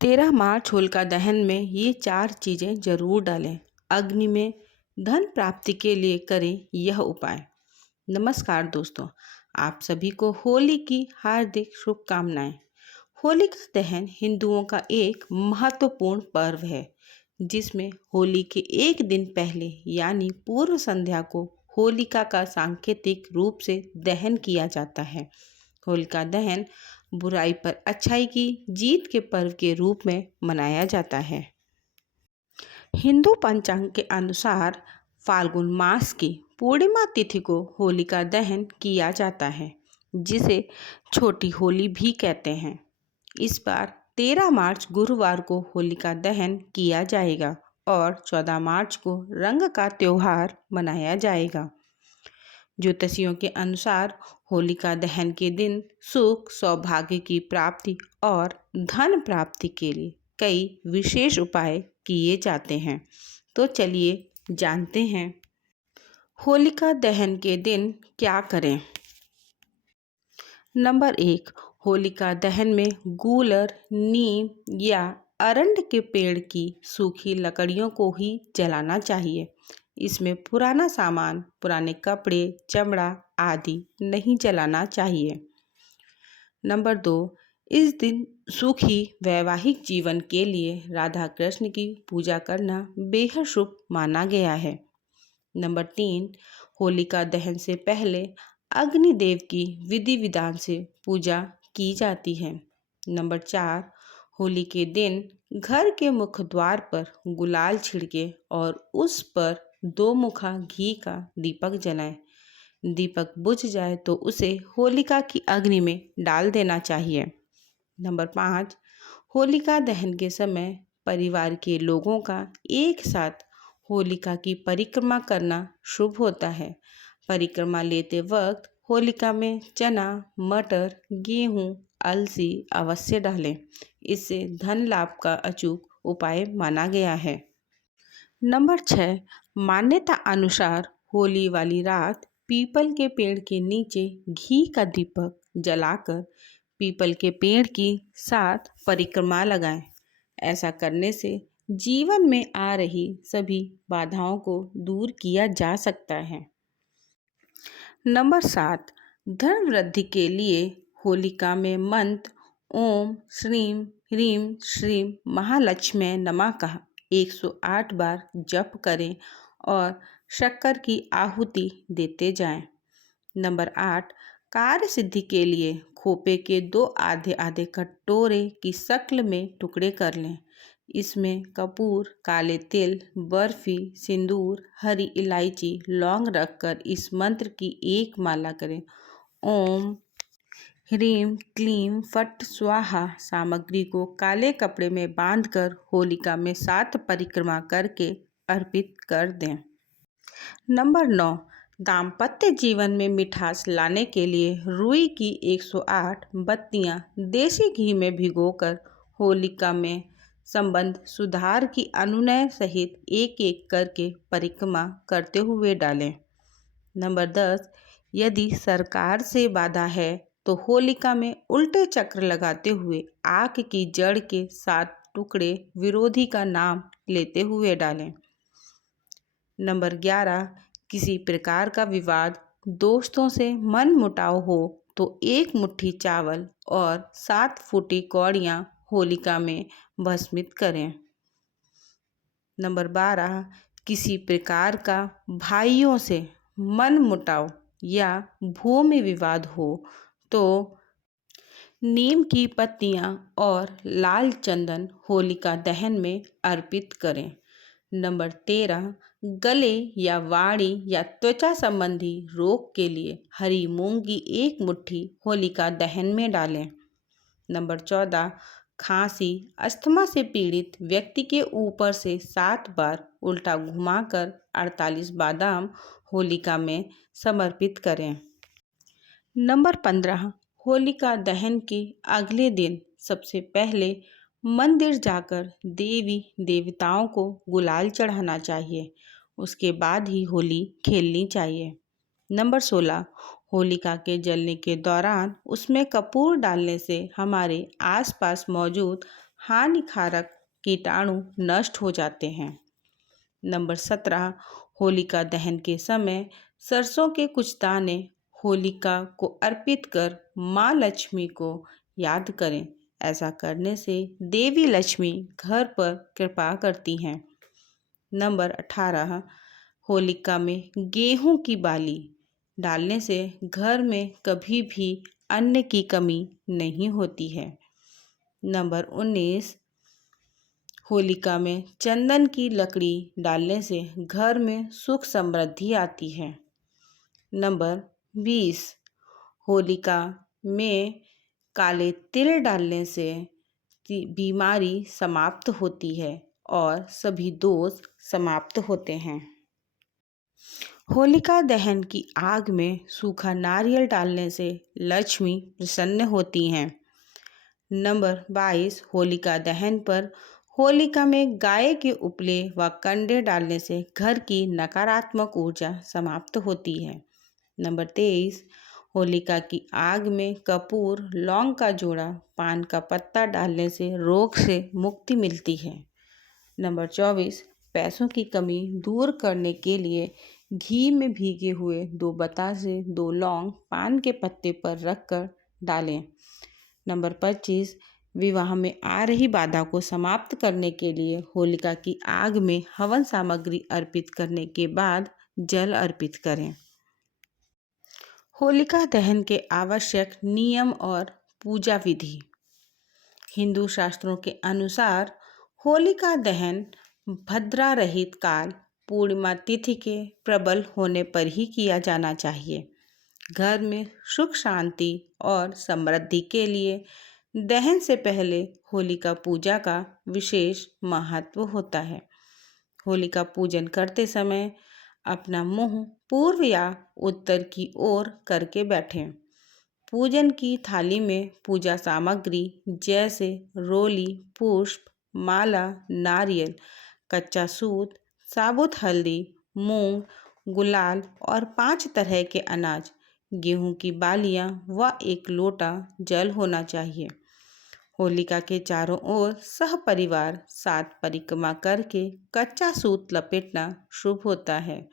13 मार्च होलिका दहन में ये 4 चीज़ें जरूर डालें। अग्नि में धन प्राप्ति के लिए करें यह उपाय। नमस्कार दोस्तों, आप सभी को होली की हार्दिक शुभकामनाएं। होलिका दहन हिंदुओं का एक महत्वपूर्ण पर्व है, जिसमें होली के एक दिन पहले यानी पूर्व संध्या को होलिका का सांकेतिक रूप से दहन किया जाता है। होलिका दहन बुराई पर अच्छाई की जीत के पर्व के रूप में मनाया जाता है। हिंदू पंचांग के अनुसार फाल्गुन मास की पूर्णिमा तिथि को होलिका दहन किया जाता है, जिसे छोटी होली भी कहते हैं। इस बार 13 मार्च गुरुवार को होलिका दहन किया जाएगा और 14 मार्च को रंग का त्योहार मनाया जाएगा। ज्योतिषियों के अनुसार होलिका दहन के दिन सुख सौभाग्य की प्राप्ति और धन प्राप्ति के लिए कई विशेष उपाय किए जाते हैं। तो चलिए जानते हैं होलिका दहन के दिन क्या करें। नंबर 1, होलिका दहन में गूलर, नीम या अरंड के पेड़ की सूखी लकड़ियों को ही जलाना चाहिए। इसमें पुराना सामान, पुराने कपड़े, चमड़ा आदि नहीं जलाना चाहिए। नंबर 2, इस दिन सुखी वैवाहिक जीवन के लिए राधा कृष्ण की पूजा करना बेहद शुभ माना गया है। नंबर 3, होलिका दहन से पहले अग्निदेव की विधि विधान से पूजा की जाती है। नंबर 4, होली के दिन घर के मुख्य द्वार पर गुलाल छिड़के और उस पर 2 मुखा घी का दीपक जलाएं। दीपक बुझ जाए तो उसे होलिका की अग्नि में डाल देना चाहिए। नंबर 5, होलिका दहन के समय परिवार के लोगों का एक साथ होलिका की परिक्रमा करना शुभ होता है। परिक्रमा लेते वक्त होलिका में चना, मटर, गेहूं, अलसी अवश्य डालें। इससे धन लाभ का अचूक उपाय माना गया है। नंबर 6, मान्यता अनुसार होली वाली रात पीपल के पेड़ के नीचे घी का दीपक जलाकर पीपल के पेड़ की साथ परिक्रमा लगाएं। ऐसा करने से जीवन में आ रही सभी बाधाओं को दूर किया जा सकता है। नंबर 7, धन वृद्धि के लिए होलिका में मंत्र ओम श्रीम ह्रीम श्रीम महालक्ष्मी नमः का 108 बार जप करें और शक्कर की आहुति देते जाएं। नंबर 8, कार्य सिद्धि के लिए खोपे के 2 आधे आधे कटोरे की शक्ल में टुकड़े कर लें। इसमें कपूर, काले तिल, बर्फी, सिंदूर, हरी इलायची, लौंग रखकर इस मंत्र की एक माला करें। ओम ह्रीम क्लीम फट स्वाहा सामग्री को काले कपड़े में बांधकर होलिका में 7 परिक्रमा करके अर्पित कर दें। नंबर 9, दाम्पत्य जीवन में मिठास लाने के लिए रुई की 108 बत्तियां देसी घी में भिगोकर होलिका में संबंध सुधार की अनुनय सहित एक एक करके परिक्रमा करते हुए डालें। नंबर 10, यदि सरकार से बाधा है तो होलिका में उल्टे चक्र लगाते हुए आग की जड़ के 7 टुकड़े विरोधी का नाम लेते हुए डालें। नंबर 11, किसी प्रकार का विवाद, दोस्तों से मन मुटाव हो तो 1 मुट्ठी चावल और 7 फूटी कौड़ियाँ होलिका में भस्मित करें। नंबर 12, किसी प्रकार का भाइयों से मन मुटाव या भूमि विवाद हो तो नीम की पत्तियां और लाल चंदन होलिका दहन में अर्पित करें। नंबर 13, गले या वाणी या त्वचा संबंधी रोग के लिए हरी मूंग की 1 मुट्ठी होलिका दहन में डालें। नंबर 14, खांसी, अस्थमा से पीड़ित व्यक्ति के ऊपर से 7 बार उल्टा घुमाकर 48 बादाम होलिका में समर्पित करें। नंबर 15, होलिका दहन के अगले दिन सबसे पहले मंदिर जाकर देवी देवताओं को गुलाल चढ़ाना चाहिए। उसके बाद ही होली खेलनी चाहिए। नंबर 16, होलिका के जलने के दौरान उसमें कपूर डालने से हमारे आसपास मौजूद हानिकारक कीटाणु नष्ट हो जाते हैं। नंबर 17, होलिका दहन के समय सरसों के कुछ दाने होलिका को अर्पित कर माँ लक्ष्मी को याद करें। ऐसा करने से देवी लक्ष्मी घर पर कृपा करती हैं। नंबर 18, होलिका में गेहूं की बाली डालने से घर में कभी भी अन्न की कमी नहीं होती है। नंबर 19, होलिका में चंदन की लकड़ी डालने से घर में सुख समृद्धि आती है। नंबर 20, होलिका में काले तिल डालने से बीमारी समाप्त होती है और सभी दोष समाप्त होते हैं। होलिका दहन की आग में सूखा नारियल डालने से लक्ष्मी प्रसन्न होती हैं। नंबर 22, होलिका दहन पर होलिका में गाय के उपले व कंडे डालने से घर की नकारात्मक ऊर्जा समाप्त होती है। नंबर 23, होलिका की आग में कपूर, लौंग का जोड़ा, पान का पत्ता डालने से रोग से मुक्ति मिलती है। नंबर 24, पैसों की कमी दूर करने के लिए घी में भीगे हुए 2 बतासे, 2 लौंग पान के पत्ते पर रखकर डालें। नंबर 25, विवाह में आ रही बाधा को समाप्त करने के लिए होलिका की आग में हवन सामग्री अर्पित करने के बाद जल अर्पित करें। होलिका दहन के आवश्यक नियम और पूजा विधि। हिंदू शास्त्रों के अनुसार होलिका दहन भद्रा रहित काल पूर्णिमा तिथि के प्रबल होने पर ही किया जाना चाहिए। घर में सुख शांति और समृद्धि के लिए दहन से पहले होलिका पूजा का विशेष महत्व होता है। होलिका पूजन करते समय अपना मुंह पूर्व या उत्तर की ओर करके बैठें। पूजन की थाली में पूजा सामग्री जैसे रोली, पुष्प, माला, नारियल, कच्चा सूत, साबुत हल्दी, मूंग, गुलाल और 5 तरह के अनाज, गेहूं की बालियां व 1 लोटा जल होना चाहिए। होलिका के चारों ओर सहपरिवार 7 परिक्रमा करके कच्चा सूत लपेटना शुभ होता है।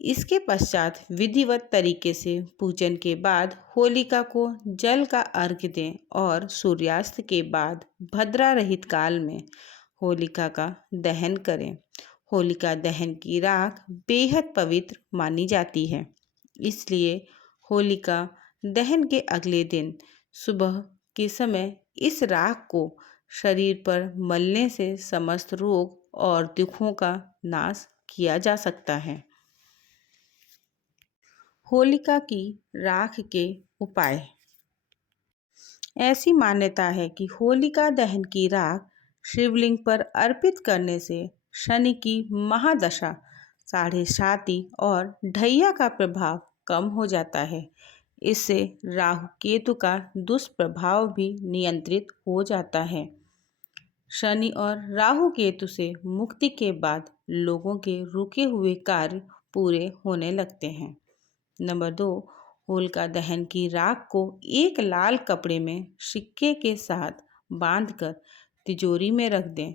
इसके पश्चात विधिवत तरीके से पूजन के बाद होलिका को जल का अर्घ्य दें और सूर्यास्त के बाद भद्रा रहित काल में होलिका का दहन करें। होलिका दहन की राख बेहद पवित्र मानी जाती है, इसलिए होलिका दहन के अगले दिन सुबह के समय इस राख को शरीर पर मलने से समस्त रोग और दुखों का नाश किया जा सकता है। होलिका की राख के उपाय। ऐसी मान्यता है कि होलिका दहन की राख शिवलिंग पर अर्पित करने से शनि की महादशा, साढ़े साती और ढैया का प्रभाव कम हो जाता है। इससे राहु केतु का दुष्प्रभाव भी नियंत्रित हो जाता है। शनि और राहु केतु से मुक्ति के बाद लोगों के रुके हुए कार्य पूरे होने लगते हैं। नंबर 2, होलिका दहन की राख को एक लाल कपड़े में सिक्के के साथ बांधकर तिजोरी में रख दें।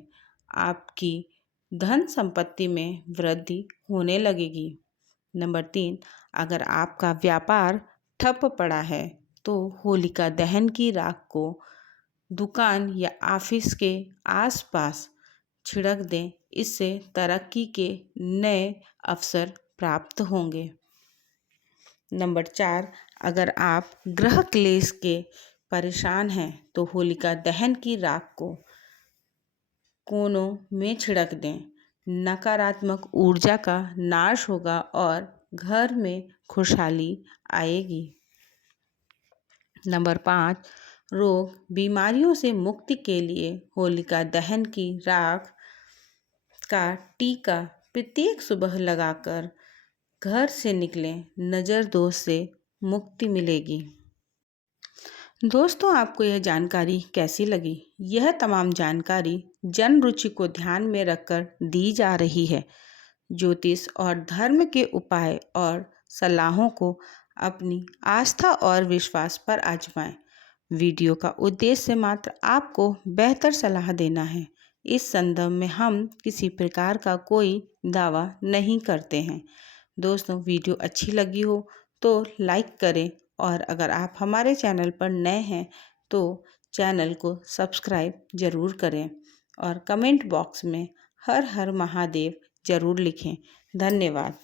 आपकी धन संपत्ति में वृद्धि होने लगेगी। नंबर 3, अगर आपका व्यापार ठप पड़ा है तो होलिका दहन की राख को दुकान या ऑफिस के आसपास छिड़क दें। इससे तरक्की के नए अवसर प्राप्त होंगे। नंबर 4, अगर आप ग्रह क्लेश के परेशान हैं तो होलिका दहन की राख को कोनों में छिड़क दें। नकारात्मक ऊर्जा का नाश होगा और घर में खुशहाली आएगी। नंबर 5, रोग बीमारियों से मुक्ति के लिए होलिका दहन की राख का टीका प्रत्येक सुबह लगाकर घर से निकलें। नज़र दोष से मुक्ति मिलेगी। दोस्तों, आपको यह जानकारी कैसी लगी? यह तमाम जानकारी जन रुचि को ध्यान में रखकर दी जा रही है। ज्योतिष और धर्म के उपाय और सलाहों को अपनी आस्था और विश्वास पर आजमाएं। वीडियो का उद्देश्य मात्र आपको बेहतर सलाह देना है। इस संदर्भ में हम किसी प्रकार का कोई दावा नहीं करते हैं। दोस्तों, वीडियो अच्छी लगी हो तो लाइक करें और अगर आप हमारे चैनल पर नए हैं तो चैनल को सब्सक्राइब ज़रूर करें और कमेंट बॉक्स में हर हर महादेव ज़रूर लिखें। धन्यवाद।